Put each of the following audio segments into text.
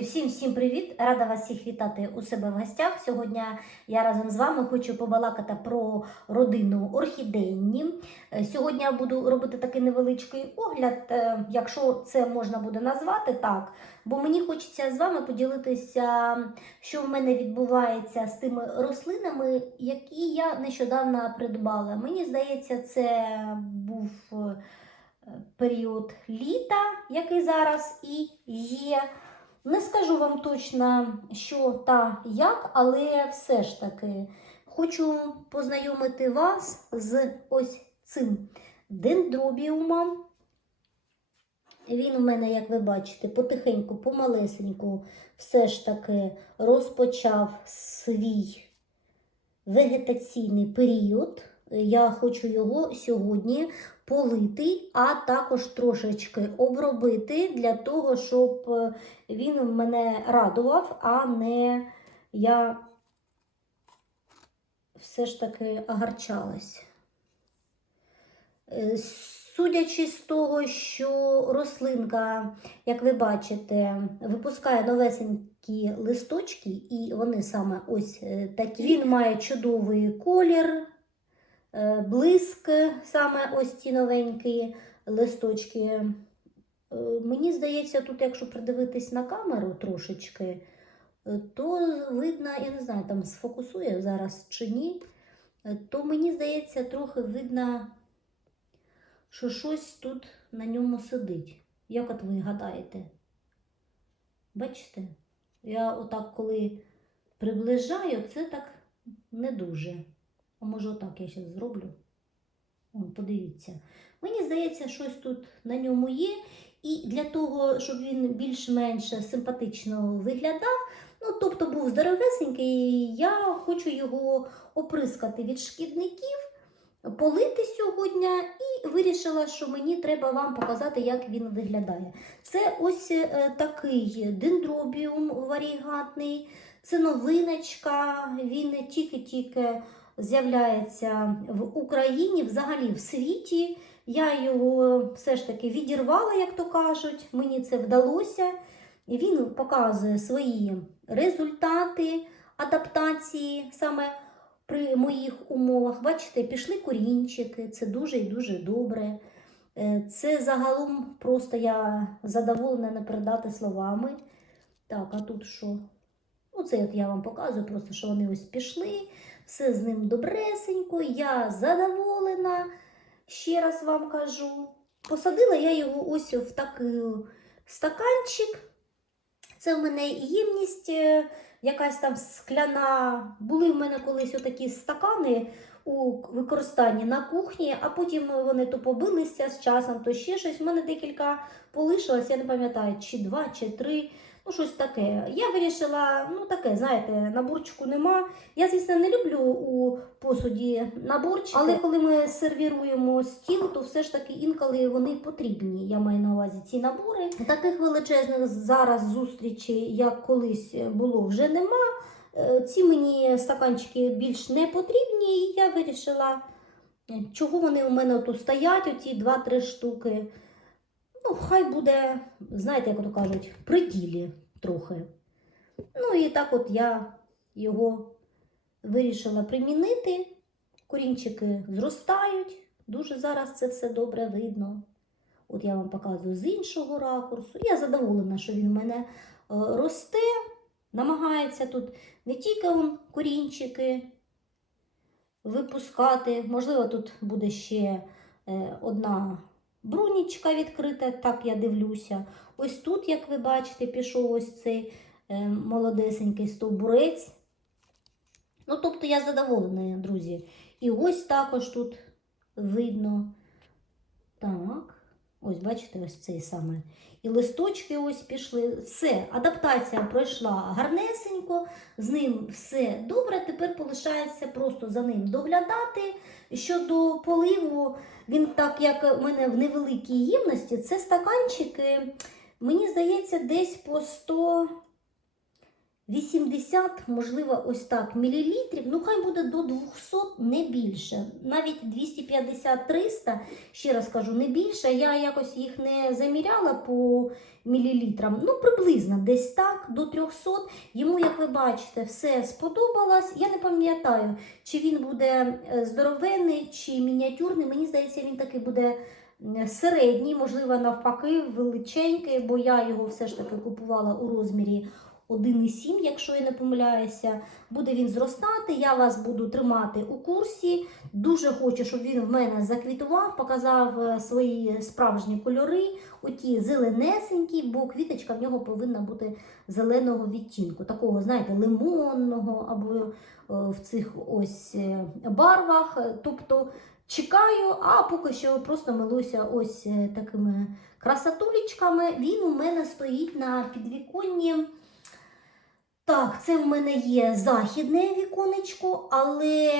Друзі, всім всім привіт! Рада вас всіх вітати у себе в гостях. Сьогодні я разом з вами хочу побалакати про родину орхідейні. Е, Сьогодні я буду робити такий невеличкий огляд, е, якщо це можна буде назвати так. Бо мені хочеться з вами поділитися, що в мене відбувається з тими рослинами, які я нещодавно придбала. Мені здається, це був е, період літа, який зараз і є. Не скажу вам точно, що та як, але все ж таки хочу познайомити вас з ось цим дендробіумом. Він у мене, як ви бачите, потихеньку, помалесеньку, все ж таки розпочав свій вегетаційний період. Я хочу його сьогодні полити, а також трошечки обробити для того, щоб е, він мене радував, а не я все ж таки огарчалась. Е, Судячи з того, що рослинка, як ви бачите, випускає новесенькі листочки, і вони саме ось е, такі. Він має чудовий колір, блиск, саме ось ці новенькі листочки. Е, Мені здається, тут, якщо придивитись на камеру трошечки, е, то видно, я не знаю, там сфокусує зараз чи ні, е, то мені здається, трохи видно, що щось тут на ньому сидить. Як от ви гадаєте? Бачите? Я отак, коли приближаю, це так не дуже. А може, отак я зараз зроблю. Вон, подивіться. Мені здається, щось тут на ньому є. І для того, щоб він більш-менш симпатично виглядав, ну тобто був здоровесенький, я хочу його оприскати від шкідників, полити сьогодні і вирішила, що мені треба вам показати, як він виглядає. Це ось е, такий дендробіум варігатний, це новиночка, він тільки-тільки з'являється в Україні, взагалі в світі. Я його все ж таки відірвала, як то кажуть, мені це вдалося. Він показує свої результати адаптації саме при моїх умовах. Бачите, пішли корінчики, це дуже і дуже добре. Е, Це загалом просто я задоволена не передати словами. Так, а тут що? Ну, це от я вам показую, просто що вони ось пішли, все з ним добресенько, я задоволена. Ще раз вам кажу. Посадила я його ось в такий стаканчик. Це в мене ємність е, якась там скляна. Були в мене колись отакі стакани у використанні на кухні, а потім вони то побилися з часом, то ще щось. У мене декілька полишилось, я не пам'ятаю, чи два, чи три. Ну, щось таке. Я вирішила, ну таке, знаєте, наборчику нема. Я, звісно, не люблю у посуді наборчики, але коли ми сервіруємо стіл, то все ж таки інколи вони потрібні. Я маю на увазі ці набори. Таких величезних зараз зустрічей, як колись було, вже нема. Е, Ці мені стаканчики більш не потрібні, і я вирішила, е, чого вони у мене тут стоять, оці два-три штуки. Ну, хай буде, знаєте, як то кажуть, в приділі трохи. Ну і так от я його вирішила примінити. Корінчики зростають. Дуже зараз це все добре видно. От я вам показую з іншого ракурсу. Я задоволена, що він в мене е, росте. Намагається тут не тільки он, корінчики випускати. Можливо, тут буде ще е, одна брунічка відкрита, так я дивлюся. Ось тут, як ви бачите, пішов ось цей е, молодесенький стовбурець. Ну, тобто я задоволена, друзі. І ось також тут видно. Так, ось бачите, ось цей саме. І листочки ось пішли. Все, адаптація пройшла гарнесенько, з ним все добре. Тепер залишається просто за ним доглядати. Щодо поливу, він так як у мене в невеликій ємності, це стаканчики, мені здається, десь по 100 80, можливо, ось так мілілітрів. Ну, хай буде до 200, не більше. Навіть 250-300, ще раз кажу, не більше. Я якось їх не заміряла по мілілітрам. Ну, приблизно десь так, до 300. Йому, як ви бачите, все сподобалось. Я не пам'ятаю, чи він буде е, здоровенний, чи мініатюрний. Мені здається, він таки буде середній, можливо, навпаки, величенький, бо я його все ж таки купувала у розмірі 1,7, якщо я не помиляюся. Буде він зростати, я вас буду тримати у курсі. Дуже хочу, щоб він в мене заквітував, показав е, свої справжні кольори, оті зеленесенькі, бо квіточка в нього повинна бути зеленого відтінку, такого, знаєте, лимонного або е, в цих ось е, барвах. Тобто чекаю, а поки що просто милуся ось такими красотулечками. Він у мене стоїть на підвіконні. Так, це в мене є західне віконечко, але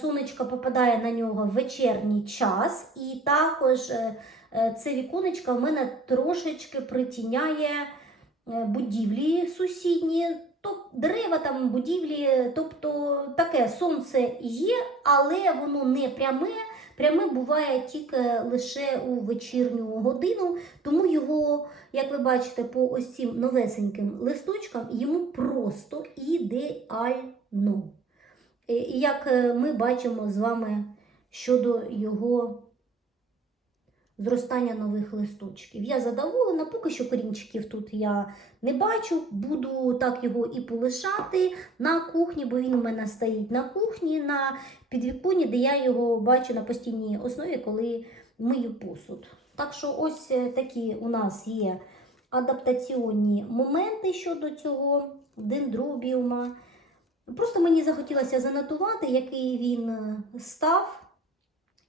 сонечко попадає на нього в вечірній час, і також е, е, це віконечко в мене трошечки притіняє е, будівлі сусідні, то дерева там, будівлі, тобто таке сонце є, але воно не пряме. Пряме буває тільки лише у вечірню годину, тому його, як ви бачите, по ось цим новесеньким листочкам йому просто ідеально. Е, як е, ми бачимо з вами щодо його зростання нових листочків. Я задоволена, поки що корінчиків тут я не бачу. Буду так його і полишати на кухні, бо він у мене стоїть на кухні, на підвіконні, де я його бачу на постійній основі, коли мию посуд. Так що ось е, такі у нас є адаптаційні моменти щодо цього дендробіума. Просто мені захотілося занотувати, який він е, став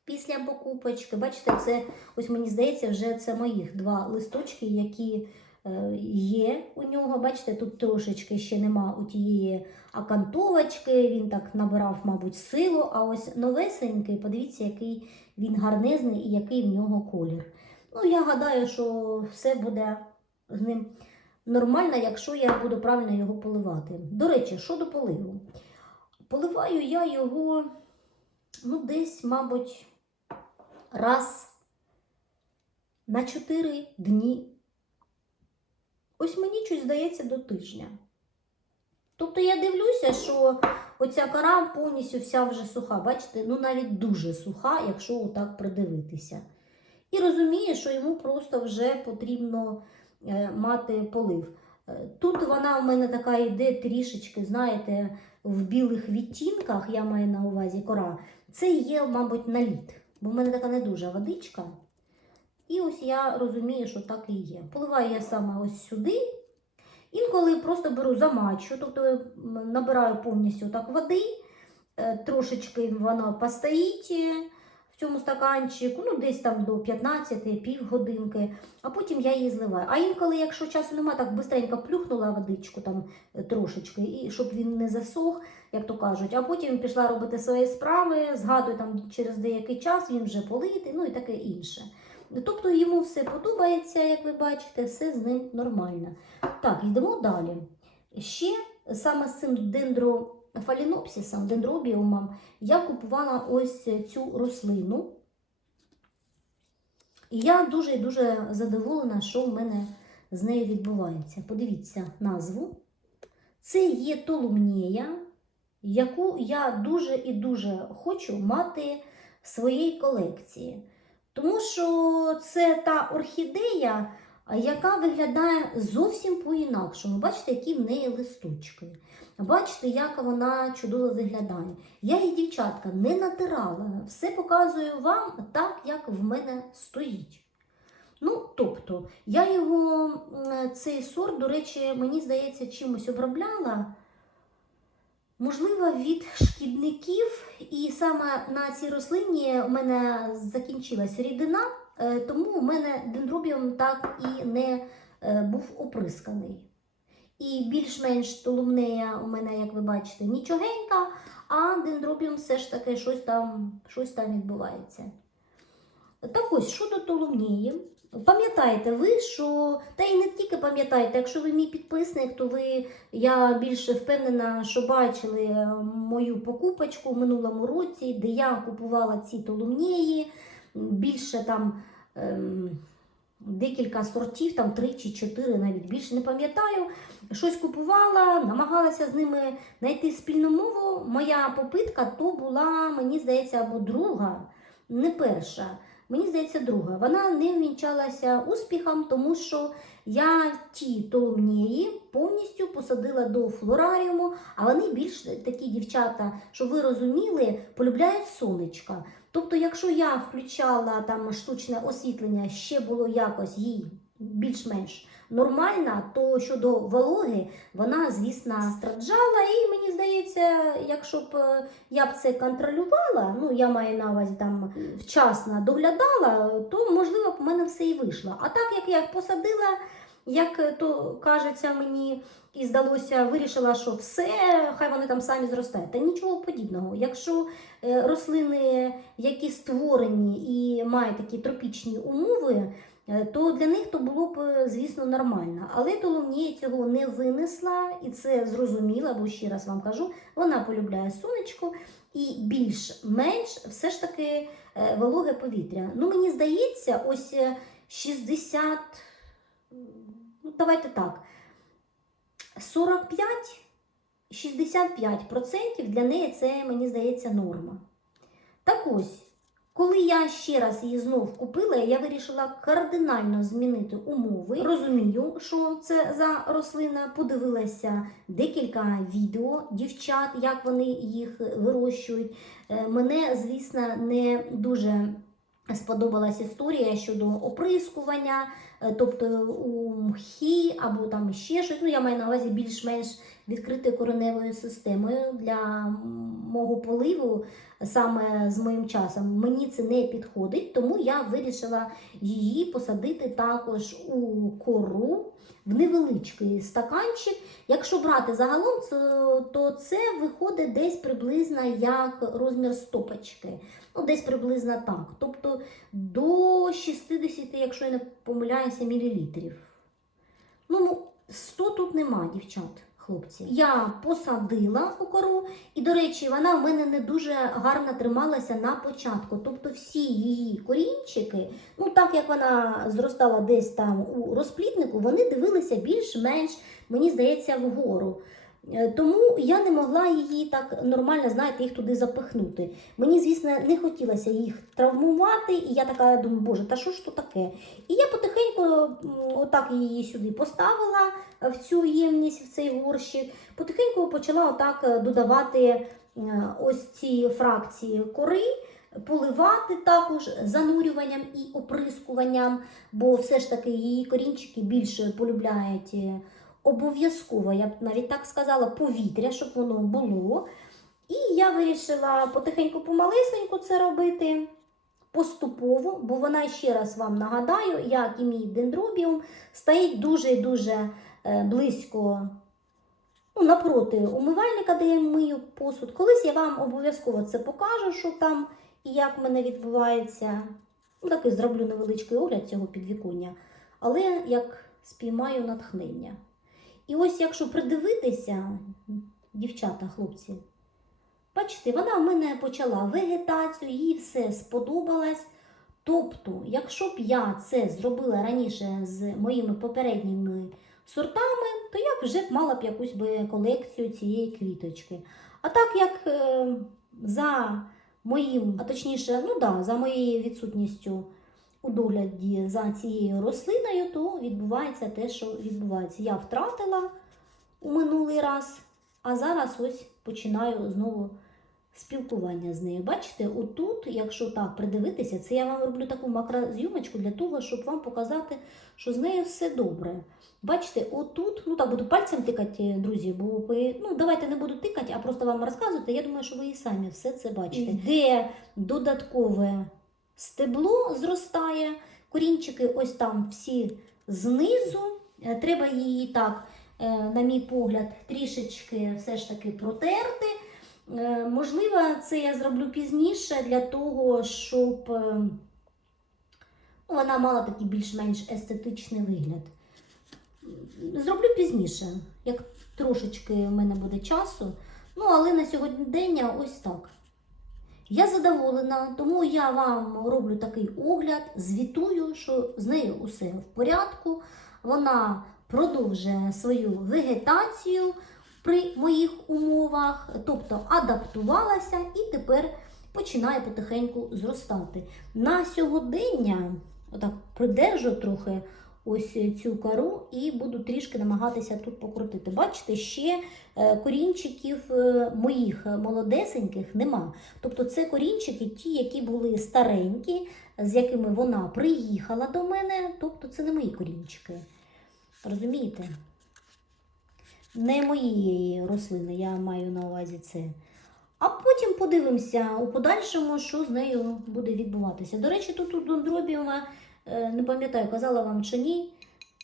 після покупочки. Бачите, це ось мені здається, вже це моїх два листочки, які е, є у нього. Бачите, тут трошечки ще нема у тієї акантовочки. Він так набирав, мабуть, силу. А ось новесенький, подивіться, який він гарнезний і який в нього колір. Ну, я гадаю, що все буде з ним нормально, якщо я буду правильно його поливати. До речі, щодо поливу. Поливаю я його, ну, десь, мабуть, раз на 4 дні. Ось мені щось здається до тижня. Тобто я дивлюся, що оця кора повністю вся вже суха. Бачите, ну навіть дуже суха, якщо отак придивитися. І розумію, що йому просто вже потрібно е, мати полив. Е, Тут вона у мене така йде трішечки, знаєте, в білих відтінках, я маю на увазі кора. Це є, мабуть, наліт, бо в мене така не дуже водичка. І ось я розумію, що так і є. Поливаю я саме ось сюди. Інколи просто беру замачу, тобто набираю повністю так води, е, трошечки вона постоїть е, в цьому стаканчику, ну десь там до 15 півгодинки, а потім я її зливаю. А інколи, якщо часу немає, так бистренько плюхнула водичку там е, трошечки, і щоб він не засох, як то кажуть, а потім пішла робити свої справи, згадую там через деякий час він вже политий, ну і таке інше. Тобто йому все подобається, як ви бачите, все з ним нормально. Так, йдемо далі. Ще саме з цим дендрофалінопсисом, дендробіумом, я купувала ось цю рослину. І я дуже дуже задоволена, що в мене з нею відбувається. Подивіться назву. Це є толумнія, яку я дуже і дуже хочу мати в своїй колекції. Тому що це та орхідея, яка виглядає зовсім по-інакшому. Бачите, які в неї листочки. Бачите, як вона чудово виглядає. Я її, дівчатка, не натирала. Все показую вам так, як в мене стоїть. Ну, тобто, я його, цей сорт, до речі, мені здається, чимось обробляла. Можливо, від шкідників, і саме на цій рослині у мене закінчилась рідина, тому у мене дендробіум так і не е, був оприсканий. І більш-менш толумнея у мене, як ви бачите, нічогенька, а дендробіум все ж таки щось там, щось там відбувається. Так ось, щодо толумнії, Пам'ятаєте ви, що та й не тільки пам'ятаєте, якщо ви мій підписник, то ви я більше впевнена, що бачили е, мою покупочку в минулому році, де я купувала ці толумнії, більше там ем, декілька сортів, там три чи чотири, навіть більше не пам'ятаю. Щось купувала, намагалася з ними знайти спільну мову. Моя попитка то була, мені здається, або друга, не перша. Мені здається, друга. Вона не вінчалася успіхом, тому що я ті толумнії повністю посадила до флораріуму, а вони більш такі дівчата, щоб ви розуміли, полюбляють сонечка. Тобто, якщо я включала там штучне освітлення, ще було якось їй більш-менш нормальна, то щодо вологи вона, звісно, страждала. І мені здається, якщо б е, я б це контролювала, ну я маю на увазі там вчасно доглядала, то можливо б в мене все і вийшло. А так як я посадила, як е, то кажеться мені. І здалося, вирішила, що все, хай вони там самі зростають. Та нічого подібного. Якщо е, рослини, які створені і мають такі тропічні умови, е, то для них то було б, звісно, нормально. Але Толомнія цього не винесла, і це зрозуміла, бо ще раз вам кажу, вона полюбляє сонечко і більш-менш все ж таки вологе повітря. Ну, мені здається, ось е, 60, ну давайте так. 45-65% для неї це, мені здається, норма. Так ось, коли я ще раз її знов купила, я вирішила кардинально змінити умови. Розумію, що це за рослина. Подивилася декілька відео дівчат, як вони їх вирощують. Е, Мене, звісно, не дуже сподобалась історія щодо оприскування, е, тобто у мхі або там ще щось. Ну, я маю на увазі більш-менш відкритою кореневою системою для мого поливу саме з моїм часом. Мені це не підходить, тому я вирішила її посадити також у кору в невеличкий стаканчик. Якщо брати загалом, то це виходить десь приблизно як розмір стопочки. Ну, десь приблизно так. Тобто до 60, якщо я не помиляюся, мілілітрів. Ну, 100 тут нема, дівчат, хлопці. Я посадила окору, і, до речі, вона в мене не дуже гарно трималася на початку. Тобто всі її корінчики, ну так як вона зростала десь там у розпліднику, вони дивилися більш-менш, мені здається, вгору. Е, Тому я не могла її так нормально, знаєте, їх туди запихнути. Мені, звісно, не хотілося їх травмувати, і я така думаю, боже, та що ж то таке? І я потихеньку отак її сюди поставила е, в цю ємність, в цей горщик. Потихеньку почала отак е, додавати ось ці фракції кори. Поливати також занурюванням і оприскуванням, бо все ж таки її корінчики більше полюбляють обов'язково, я б навіть так сказала, повітря, щоб воно було. І я вирішила потихеньку помалесеньку це робити поступово, бо вона ще раз вам нагадаю, як і мій дендробіум, стоїть дуже-дуже е, близько ну, напроти умивальника, де я мию посуд. Колись я вам обов'язково це покажу, що там і як в мене відбувається. Ну, такий зроблю невеличкий огляд цього підвіконня, але як спіймаю натхнення. І ось якщо придивитися, дівчата, хлопці, бачите, вона в мене почала вегетацію, їй все сподобалось. Тобто, якщо б я це зробила раніше з моїми попередніми сортами, то я вже б мала б якусь би колекцію цієї квіточки. А так як е, за моїм, а точніше, ну да, за моєю відсутністю у догляді за цією рослиною, то відбувається те, що відбувається. Я втратила у минулий раз, а зараз ось починаю знову спілкування з нею. Бачите, отут, якщо так придивитися, це я вам роблю таку макрозйомочку для того, щоб вам показати, що з нею все добре. Бачите, отут, ну так буду пальцем тикати, друзі, бо ви, ну давайте не буду тикати, а просто вам розказувати. Я думаю, що ви і самі все це бачите. Де додаткове стебло зростає, корінчики ось там всі знизу. Е, Треба її так, е, на мій погляд, трішечки все ж таки протерти. Е, Можливо, це я зроблю пізніше для того, щоб Ну, Вона мала такий більш-менш естетичний вигляд. Зроблю пізніше, як трошечки в мене буде часу. Ну, але на сьогодні день ось так. Я задоволена, тому я вам роблю такий огляд, звітую, що з нею усе в порядку. Вона продовжує свою вегетацію при моїх умовах, тобто адаптувалася і тепер починає потихеньку зростати. На сьогодення, отак придержу трохи ось цю кару і буду трішки намагатися тут покрутити. Бачите, ще е, корінчиків е, моїх молодесеньких нема. Тобто це корінчики, ті, які були старенькі, з якими вона приїхала до мене. Тобто це не мої корінчики. Розумієте? Не мої рослини, я маю на увазі це. А потім подивимося у подальшому, що з нею буде відбуватися. До речі, тут у Дондробіума, не пам'ятаю, казала вам чи ні.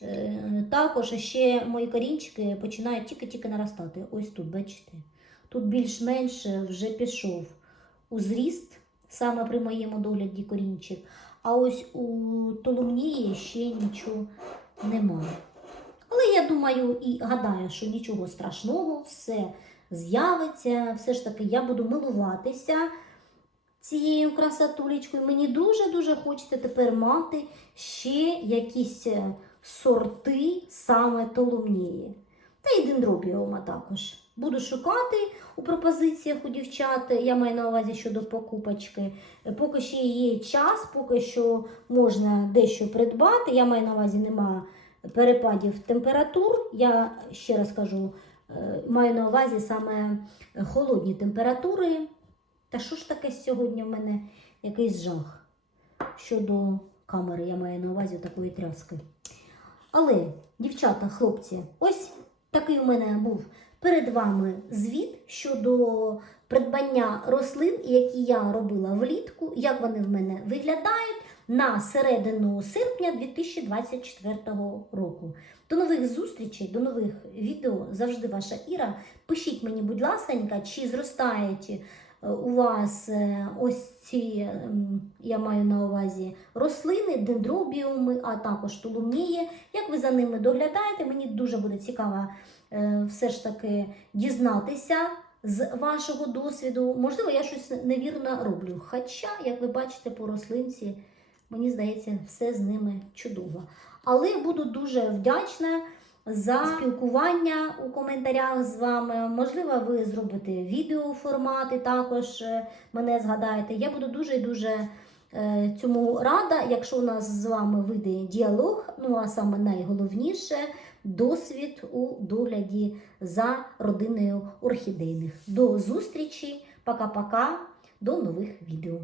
е, Також ще мої корінчики починають тільки-тільки наростати. Ось тут, бачите. Тут більш-менш вже пішов у зріст, саме при моєму догляді корінчик. А ось у Толумнії ще нічого немає. Але я думаю і гадаю, що нічого страшного, все з'явиться. Все ж таки, я буду милуватися цією красотулечкою. Мені дуже-дуже хочеться тепер мати ще якісь е, сорти саме толумнії. Та й дендробіома також. Буду шукати у пропозиціях у дівчат, я маю на увазі щодо покупочки. Е, Поки ще є час, поки що можна дещо придбати. Я маю на увазі немає перепадів температур. Я ще раз кажу, е, маю на увазі саме холодні температури. Та що ж таке сьогодні в мене якийсь жах щодо камери, я маю на увазі такої тряски. Але, дівчата, хлопці, ось такий у мене був перед вами звіт щодо придбання рослин, які я робила влітку, як вони в мене виглядають на середину серпня 2024 року. До нових зустрічей, до нових відео. Завжди ваша Іра. Пишіть мені, будь ласка, чи зростають е, у вас е, ось ці, я маю на увазі, рослини, дендробіуми, а також тулумніє. Як ви за ними доглядаєте? Мені дуже буде цікаво е, все ж таки дізнатися з вашого досвіду. Можливо, я щось невірно роблю. Хоча, як ви бачите, по рослинці, мені здається, все з ними чудово. Але буду дуже вдячна за спілкування у коментарях з вами. Можливо, ви зробите відеоформат і також е, мене згадаєте. Я буду дуже і дуже е, цьому рада, якщо у нас з вами вийде діалог, ну а саме найголовніше досвід у догляді за родиною орхідейних. До зустрічі, пока-пока, до нових відео.